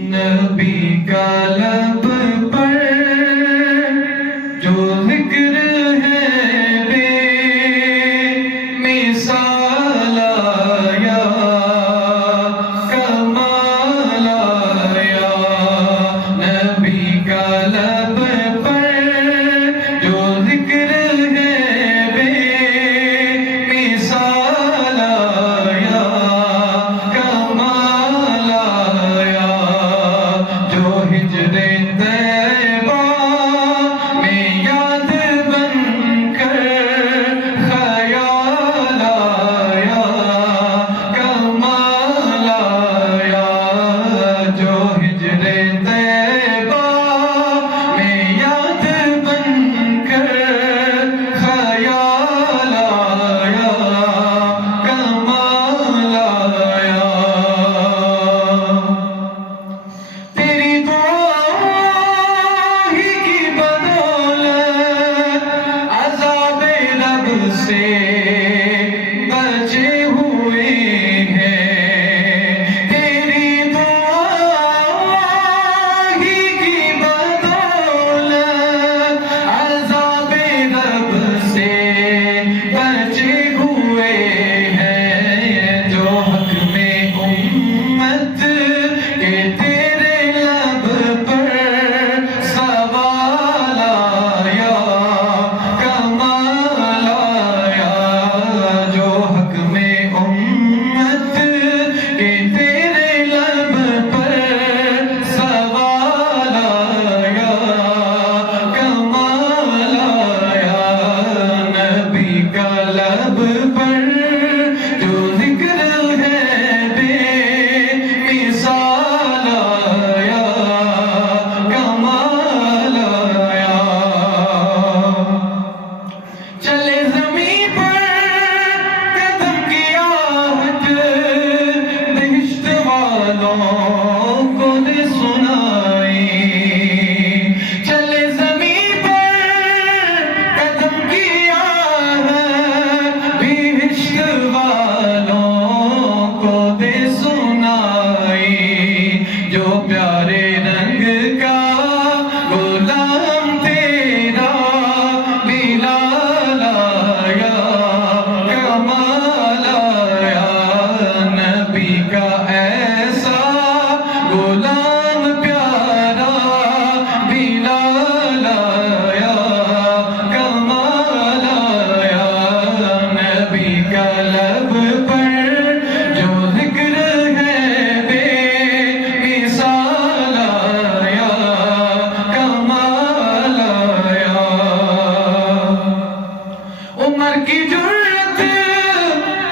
نبی کا لب پر جو ذکر ہے بے مثال آیا، کمال آیا۔ نبی کا لب پر جو ذکر ہے بے مثال آیا، کمال آیا۔ جو ہجر طیبہ میں یاد بن کر خیال آیا، کمال آیا۔ جو ہجر طیبہ میں یاد بن کر خیال آیا، کمال آیا۔ تیری دعا ہی کی بدولت عذاب رب سے بچے ہوئے ہیں۔ تیری دعا ہی کی بدولت عذاب رب سے بچے ہوئے ہیں۔ جو حق میں امت کے تیرے لب پر سوال آیا، کمال آیا۔ جو حق میں امت کے تیرے لب پر سوال آیا، کمال آیا۔ نبی کا لب پر جو ذکر ہے بے مثال آیا، کمال آیا۔ چلے زمین پر قدم کی آہٹ، بہشت والوں کو دے سنائی۔ چلے زمین پر قدم کی آہٹ، بہشت والوں کو دے سنائی۔ جو پیارے رنگ کا غلام تیرا بلال آیا، کمال آیا۔ نبی کا ایسا غلام پیارا بلال آیا، کمال آیا۔ نبی کا لب پر جو ذکر ہے بے مثال آیا، کمال آیا۔ عمر کی جرت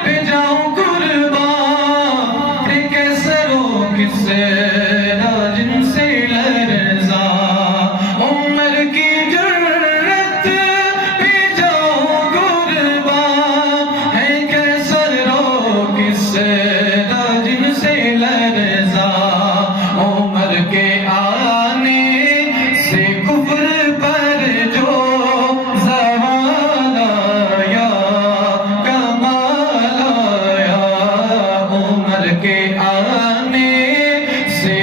پہ جاؤں قربان، پہ کیسے رو کس راجن سے لرزاں۔ عمر کی جرت پہ جاؤں قربان، ہے کیسے رو کس راجن سے لرزاں۔ عمر کے آنے سے کفر پر جو زوال آیا، کمال آیا۔ عمر کے آنے سے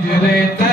ہجر